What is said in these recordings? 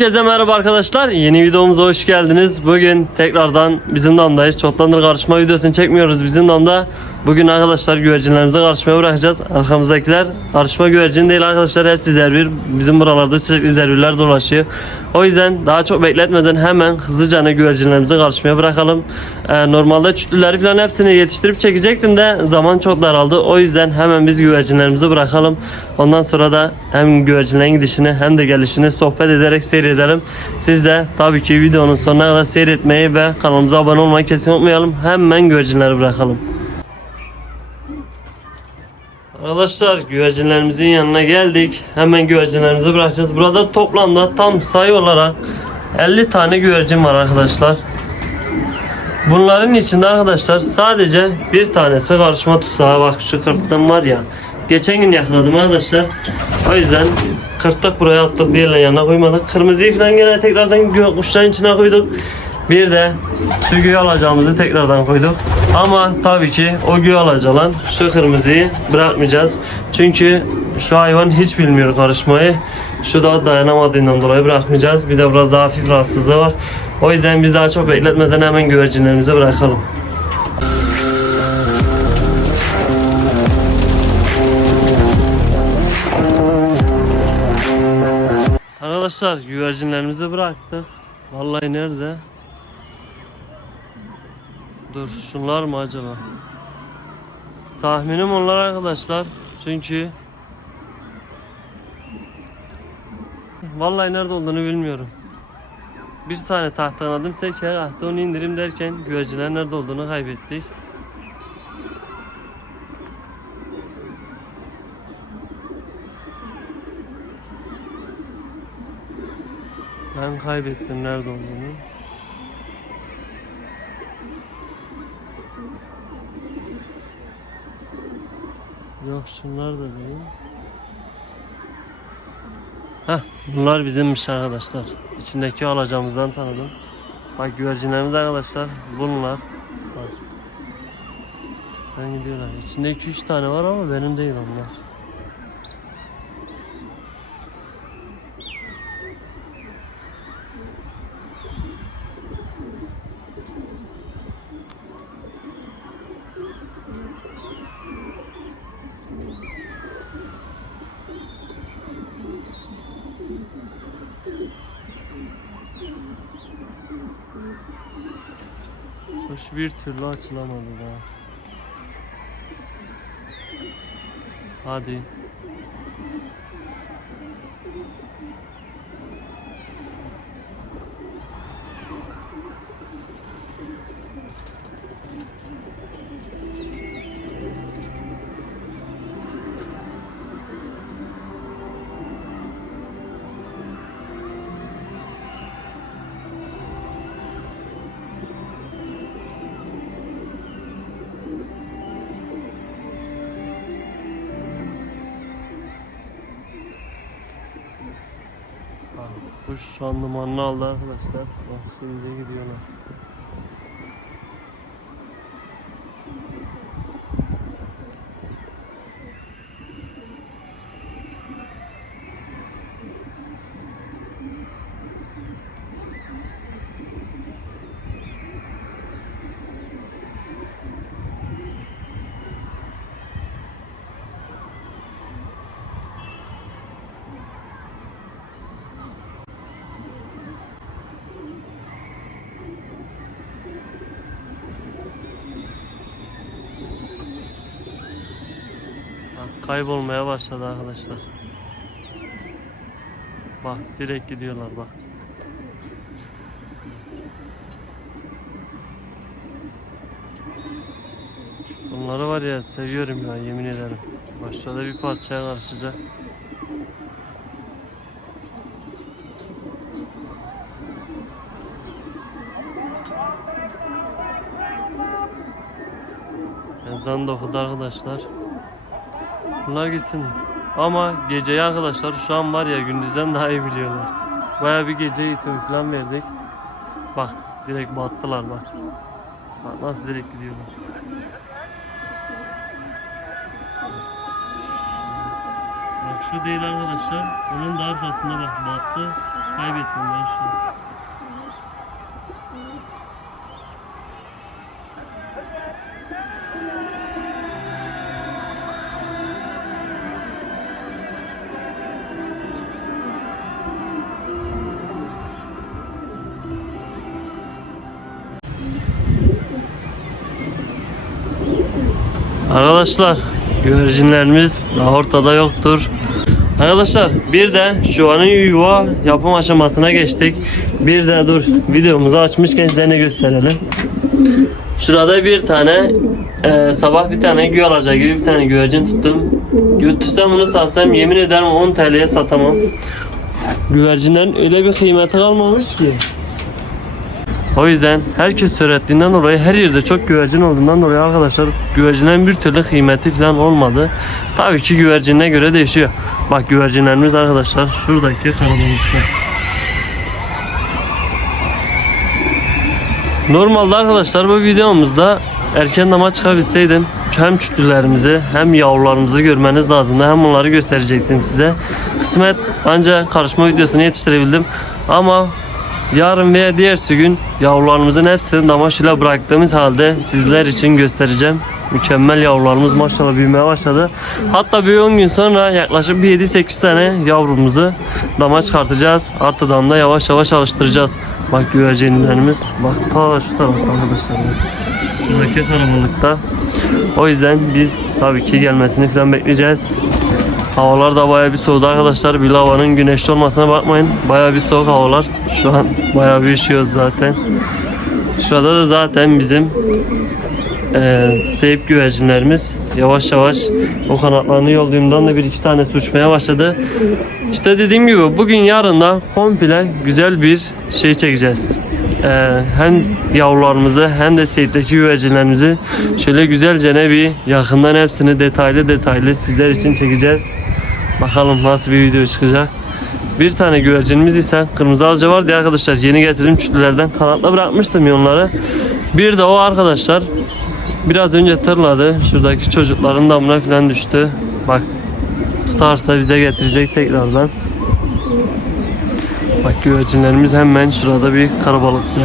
Herkese merhaba arkadaşlar. Yeni videomuza hoş geldiniz. Bugün tekrardan bizim damdayız. Çoktandır karışma videosunu çekmiyoruz bizim damda. Bugün arkadaşlar güvercinlerimizi karışmaya bırakacağız. Arkamızdakiler karışma güvercin değil arkadaşlar. Hepsi zervir. Bizim buralarda sürekli zervirler dolaşıyor. O yüzden daha çok bekletmeden hemen hızlıca ne güvercinlerimizi karışmaya bırakalım. Ee, normalde çütlüleri falan hepsini yetiştirip çekecektim de zaman çok daraldı. O yüzden hemen biz güvercinlerimizi bırakalım. Ondan sonra da hem güvercinlerin gidişini hem de gelişini sohbet ederek seyredelim. Siz de tabii ki videonun sonuna kadar seyretmeyi ve kanalımıza abone olmayı kesin unutmayalım. Hemen güvercinleri bırakalım. Arkadaşlar güvercinlerimizin yanına geldik. Hemen güvercinlerimizi bırakacağız. Burada toplamda tam sayı olarak 50 tane güvercin var arkadaşlar. Bunların içinde arkadaşlar sadece bir tanesi karışma tutsağı bak şu kırptım var ya. Geçen gün yakaladım arkadaşlar. O yüzden kırptık buraya attık diğerlerinin yanına koymadık. Kırmızıyı falan gene tekrardan kuşların içine koyduk. Bir de şu göğü alacağımızı tekrardan koyduk. Ama tabii ki o göğü alacağın şu kırmızıyı bırakmayacağız. Çünkü şu hayvan hiç bilmiyor karışmayı. Şu da dayanamadığından dolayı bırakmayacağız. Bir de biraz daha hafif rahatsızlığı var. O yüzden biz daha çok bekletmeden hemen güvercinlerimizi bırakalım. Arkadaşlar güvercinlerimizi bıraktık. Vallahi nerede? Dur şunlar mı acaba? Tahminim onlar arkadaşlar. Çünkü Vallahi nerede olduğunu bilmiyorum. Bir tane tahta kanadım seker attı onu indirim derken güvercinler nerede olduğunu kaybettik. Ben kaybettim nerede olduğunu. Yok şunlar da değil. Heh, bunlar bizimmiş arkadaşlar. İçindeki alacağımızdan tanıdım. Bak güvercinlerimiz arkadaşlar bunlar. Bak. Ben gidiyorlar. İçinde 2-3 tane var ama benim değil onlar. Kuş bir türlü açılamadı daha. Hadi. Kuş randımanını aldı arkadaşlar. Bak şimdi gidiyorlar. Bak, kaybolmaya başladı arkadaşlar. Bak direkt gidiyorlar bak. Bunları var ya seviyorum ya yemin ederim. Bak şurada bir parçaya karışacak. Ezan da okudu arkadaşlar. Bunlar gitsin. Ama geceyi arkadaşlar şu an var ya gündüzden daha iyi biliyorlar. Baya bir gece eğitimi falan verdik. Bak direkt battılar bak. Bak nasıl direkt gidiyorlar. Bak şu değil arkadaşlar. Onun da arkasında bak battı. Kaybettim ben şu an. Arkadaşlar güvercinlerimiz ortada yoktur. Arkadaşlar bir de şu anın yuva yapım aşamasına geçtik. Bir de dur videomuzu açmışken size ne gösterelim. Şurada bir tane e, sabah bir tane güve alacağı gibi bir tane güvercin tuttum. Götürsem bunu satsam yemin ederim 10 TL'ye satamam. Güvercinlerin öyle bir kıymeti kalmamış ki. O yüzden herkes söylettiğinden dolayı her yerde çok güvercin olduğundan dolayı arkadaşlar güvercinlerin bir türlü kıymeti falan olmadı. Tabii ki güvercinine göre değişiyor. Bak güvercinlerimiz arkadaşlar şuradaki karabalıkta. Normalde arkadaşlar bu videomuzda erken dama çıkabilseydim hem çütülerimizi hem yavrularımızı görmeniz lazımdı. Hem onları gösterecektim size. Kısmet ancak karışma videosunu yetiştirebildim. Ama yarın veya diğersi gün yavrularımızın hepsini damaşıyla bıraktığımız halde sizler için göstereceğim. Mükemmel yavrularımız maşallah büyümeye başladı. Hatta bir 10 gün sonra yaklaşık bir 7-8 tane yavrumuzu dama çıkartacağız. Artı damda yavaş yavaş alıştıracağız. Bak güvercinlerimiz. Bak ta şu tarafta arkadaşlar. Şuradaki karabalıkta. O yüzden biz tabii ki gelmesini falan bekleyeceğiz. Havalar da bayağı bir soğudu arkadaşlar. Bir havanın güneşli olmasına bakmayın. Bayağı bir soğuk havalar. Şu an bayağı bir üşüyoruz zaten. Şurada da zaten bizim e, seyip güvercinlerimiz yavaş yavaş o kanatlarını yolduğumdan da bir iki tane uçmaya başladı. İşte dediğim gibi bugün yarın da komple güzel bir şey çekeceğiz. E, hem yavrularımızı hem de seyipteki güvercinlerimizi şöyle güzelce ne bir yakından hepsini detaylı detaylı sizler için çekeceğiz. Bakalım nasıl bir video çıkacak. Bir tane güvercinimiz ise kırmızı alca var diye arkadaşlar yeni getirdim çütlülerden kanatla bırakmıştım onları. Bir de o arkadaşlar biraz önce tırladı. Şuradaki çocukların damına falan düştü. Bak tutarsa bize getirecek tekrardan. Bak güvercinlerimiz hemen şurada bir karabalıklı.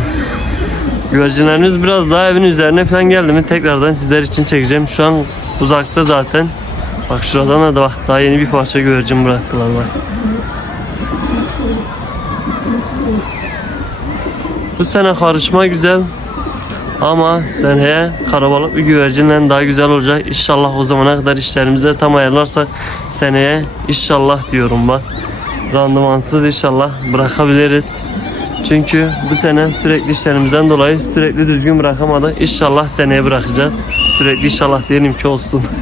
Güvercinlerimiz biraz daha evin üzerine falan geldi mi tekrardan sizler için çekeceğim. Şu an uzakta zaten. Bak şuradan da bak daha yeni bir parça güvercin bıraktılar bak. Bu sene karışma güzel. Ama seneye karabalık bir güvercinle daha güzel olacak. İnşallah o zamana kadar işlerimizi tam ayarlarsak seneye inşallah diyorum bak. Randımansız inşallah bırakabiliriz. Çünkü bu sene sürekli işlerimizden dolayı sürekli düzgün bırakamadık. İnşallah seneye bırakacağız. Sürekli inşallah diyelim ki olsun.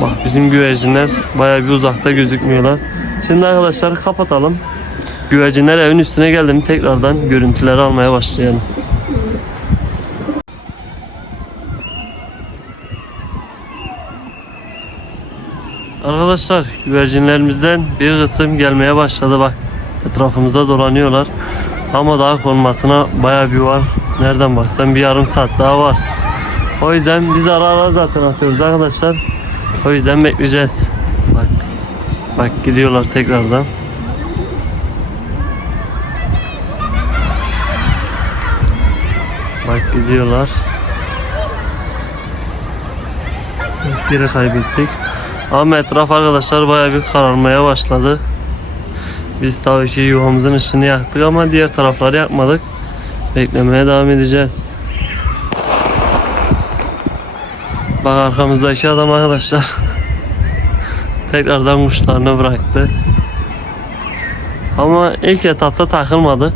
Bak bizim güvercinler bayağı bir uzakta gözükmüyorlar. Şimdi arkadaşlar kapatalım. Güvercinler evin üstüne geldi mi tekrardan görüntüleri almaya başlayalım. Arkadaşlar güvercinlerimizden bir kısım gelmeye başladı bak. Etrafımıza dolanıyorlar. Ama daha konmasına bayağı bir var. Nereden baksan bir yarım saat daha var. O yüzden biz ara ara zaten atıyoruz arkadaşlar. O yüzden bekleyeceğiz. Bak. Bak gidiyorlar tekrardan. Bak gidiyorlar. Geri kaybettik. Ama etraf arkadaşlar bayağı bir kararmaya başladı. Biz tabii ki yuvamızın ışığını yaktık ama diğer tarafları yakmadık. Beklemeye devam edeceğiz. Bak arkamızdaki adam arkadaşlar. Tekrardan kuşlarını bıraktı. Ama ilk etapta takılmadı.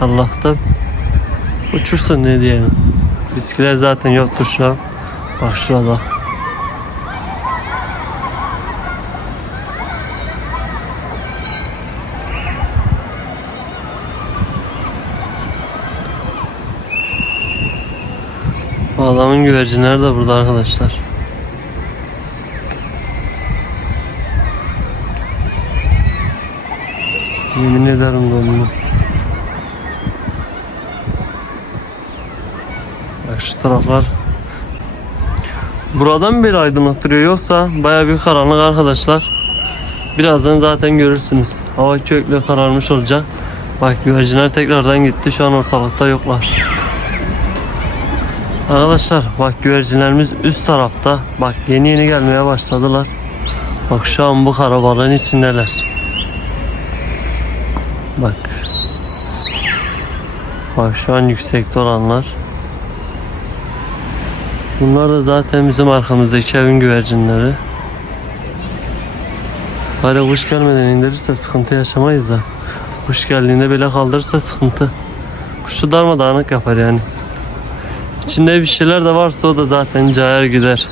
Allah'tan. Uçursun ne diyelim. Biskiler zaten yoktur şu an. Bak şurada. Güvercinleri de burada arkadaşlar. Yemin ederim dondu. Bak şu taraflar. Buradan bir aydınlık duruyor yoksa baya bir karanlık arkadaşlar. birazdan zaten görürsünüz. Hava kökle kararmış olacak. Bak güvercinler tekrardan gitti. Şu an ortalıkta yoklar. Arkadaşlar bak güvercinlerimiz üst tarafta. Bak yeni yeni gelmeye başladılar. Bak şu an bu karabalığın içindeler. Bak. Bak şu an yüksekte olanlar. Bunlar da zaten bizim arkamızdaki evin güvercinleri. Bari kuş gelmeden indirirse sıkıntı yaşamayız da. Kuş geldiğinde böyle kaldırırsa sıkıntı. Kuşu darmadağınık yapar yani. İçinde bir şeyler de varsa o da zaten cayar gider.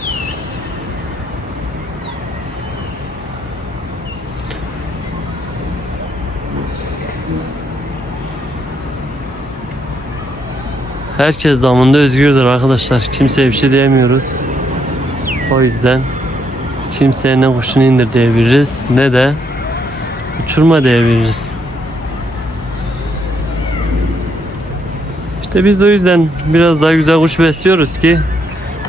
Herkes damında özgürdür arkadaşlar. Kimseye bir şey diyemiyoruz. O yüzden kimseye ne kuşunu indir diyebiliriz ne de uçurma diyebiliriz. İşte biz o yüzden biraz daha güzel kuş besliyoruz ki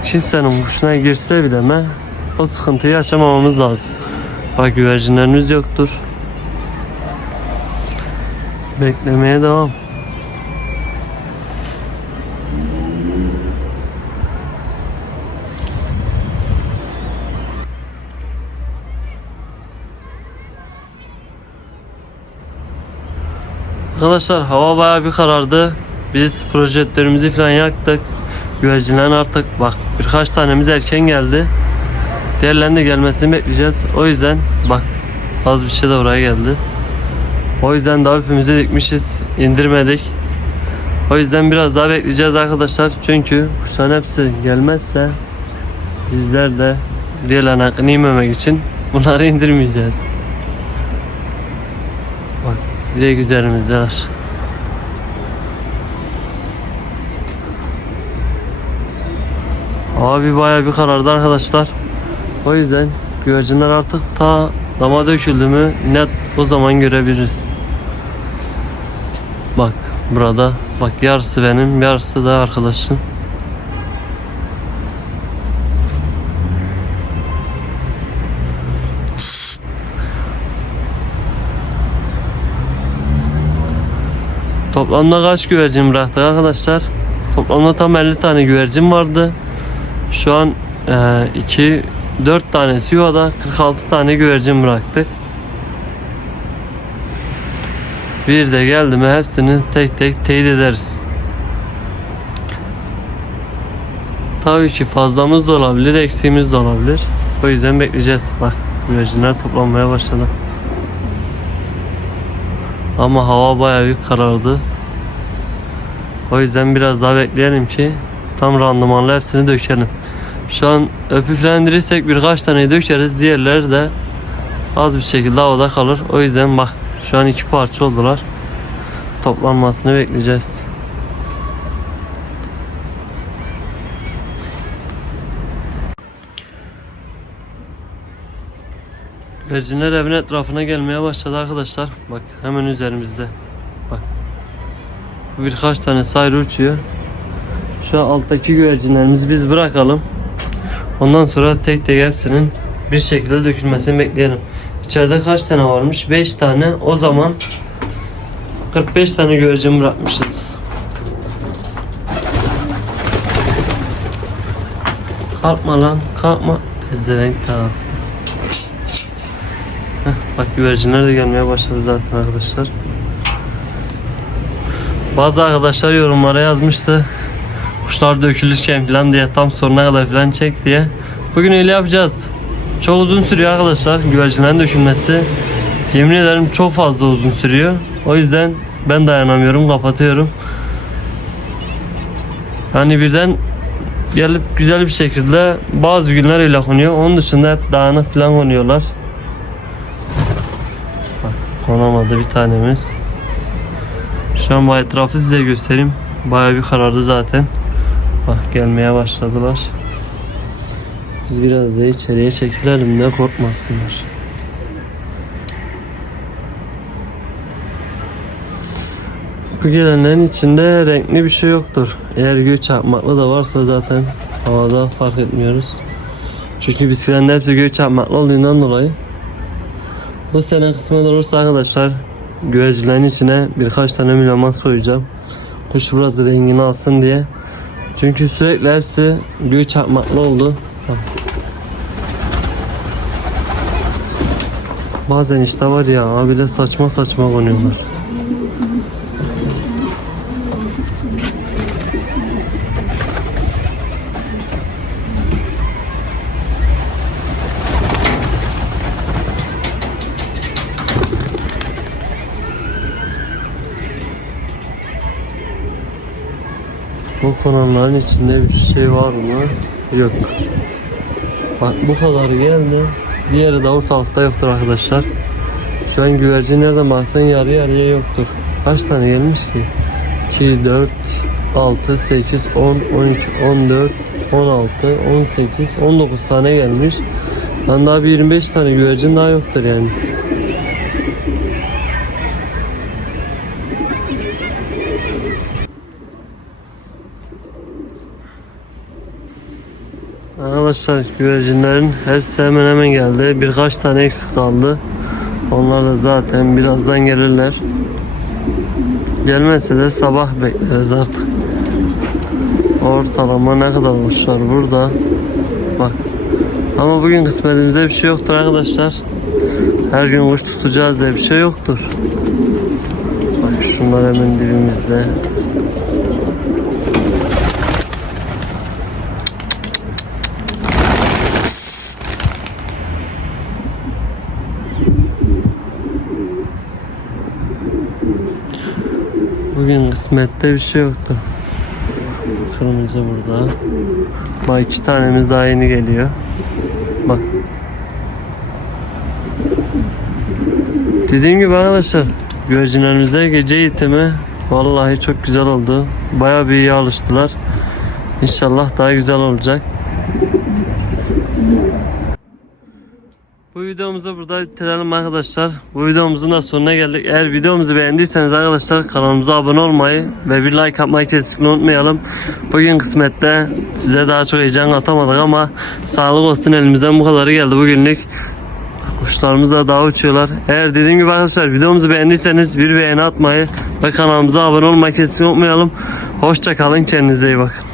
kimsenin kuşuna girse bile mi o sıkıntıyı yaşamamamız lazım. Bak güvercinlerimiz yoktur. Beklemeye devam. Arkadaşlar hava bayağı bir karardı. Biz projektörümüzü falan yaktık. Güvercinlerin artık bak birkaç tanemiz erken geldi. Diğerlerinin de gelmesini bekleyeceğiz. O yüzden bak az bir şey de buraya geldi. O yüzden daha ipimizi dikmişiz. indirmedik. O yüzden biraz daha bekleyeceğiz arkadaşlar. Çünkü kuşların hepsi gelmezse bizler de diğerlerine hakkını yememek için bunları indirmeyeceğiz. Bak bir de güzelimizdeler. Abi bayağı bir karardı arkadaşlar. O yüzden güvercinler artık ta dama döküldü mü net o zaman görebiliriz. Bak burada bak yarısı benim yarısı da arkadaşım. Toplamda kaç güvercin bıraktık arkadaşlar? Toplamda tam 50 tane güvercin vardı. Şu an 2 4 tanesi yuvada 46 tane güvercin bıraktık. Bir de geldi mi hepsini tek tek teyit ederiz. Tabii ki fazlamız da olabilir, eksiğimiz de olabilir. O yüzden bekleyeceğiz. Bak güvercinler toplanmaya başladı. Ama hava bayağı bir karardı. O yüzden biraz daha bekleyelim ki tam randımanlı hepsini dökelim. Şu an öpüflendirirsek birkaç tane dökeriz. Diğerleri de az bir şekilde havada kalır. O yüzden bak şu an iki parça oldular. Toplanmasını bekleyeceğiz. Güvercinler evin etrafına gelmeye başladı arkadaşlar. Bak hemen üzerimizde. Bak. Birkaç tane sayrı uçuyor. Şu alttaki güvercinlerimizi biz bırakalım. Ondan sonra tek tek hepsinin bir şekilde dökülmesini bekleyelim. İçeride kaç tane varmış? 5 tane. O zaman 45 tane güvercin bırakmışız. Kalkma lan, kalkma. Pezevenk tamam. Bak güvercinler de gelmeye başladı zaten arkadaşlar. Bazı arkadaşlar yorumlara yazmıştı. Kuşlar dökülürken falan diye tam sonuna kadar falan çek diye. Bugün öyle yapacağız. Çok uzun sürüyor arkadaşlar güvercinlerin dökülmesi. Yemin ederim çok fazla uzun sürüyor. O yüzden ben dayanamıyorum kapatıyorum. Yani birden gelip güzel bir şekilde bazı günler öyle konuyor. Onun dışında hep dağınık falan konuyorlar. Bak konamadı bir tanemiz. Şu an bu etrafı size göstereyim. Bayağı bir karardı zaten. Bak gelmeye başladılar. Biz biraz da içeriye çekilelim de korkmasınlar. Bu gelenlerin içinde renkli bir şey yoktur. Eğer göğü çarpmaklı da varsa zaten havada fark etmiyoruz. Çünkü bisikletin hepsi göğü çarpmaklı olduğundan dolayı Bu sene kısmet olursa arkadaşlar güvercinlerin içine birkaç tane milaman soyacağım. Kuş biraz rengini alsın diye. Çünkü sürekli hepsi göğü çarpmaklı oldu. Bazen işte var ya abile saçma saçma konuyorlar. Bu konanların içinde bir şey var mı? Yok. Bak bu kadarı geldi. Diğeri de ortalıkta yoktur arkadaşlar. Şu an güvercin nerede baksan yarı yarıya yoktur. Kaç tane gelmiş ki? 2, 4, 6, 8, 10, 12, 14, 16, 18, 19 tane gelmiş. Ben daha bir 25 tane güvercin daha yoktur yani. Arkadaşlar güvercinlerin hepsi hemen hemen geldi. Birkaç tane eksik kaldı. Onlar da zaten birazdan gelirler. Gelmezse de sabah bekleriz artık. Ortalama ne kadar kuşlar burada. Bak. Ama bugün kısmetimizde bir şey yoktur arkadaşlar. Her gün kuş tutacağız diye bir şey yoktur. Bak şunlar hemen dibimizde. Bugün kısmette bir şey yoktu. Kırmızı burada. Bak iki tanemiz daha yeni geliyor. Bak. Dediğim gibi arkadaşlar güvercinlerimize gece eğitimi vallahi çok güzel oldu. Bayağı bir iyi alıştılar. İnşallah daha güzel olacak. Bu videomuzu burada bitirelim arkadaşlar. Bu videomuzun da sonuna geldik. Eğer videomuzu beğendiyseniz arkadaşlar kanalımıza abone olmayı ve bir like atmayı kesinlikle unutmayalım. Bugün kısmette size daha çok heyecan katamadık ama sağlık olsun elimizden bu kadarı geldi bugünlük. Kuşlarımız da daha uçuyorlar. Eğer dediğim gibi arkadaşlar videomuzu beğendiyseniz bir beğeni atmayı ve kanalımıza abone olmayı kesinlikle unutmayalım. Hoşça kalın kendinize iyi bakın.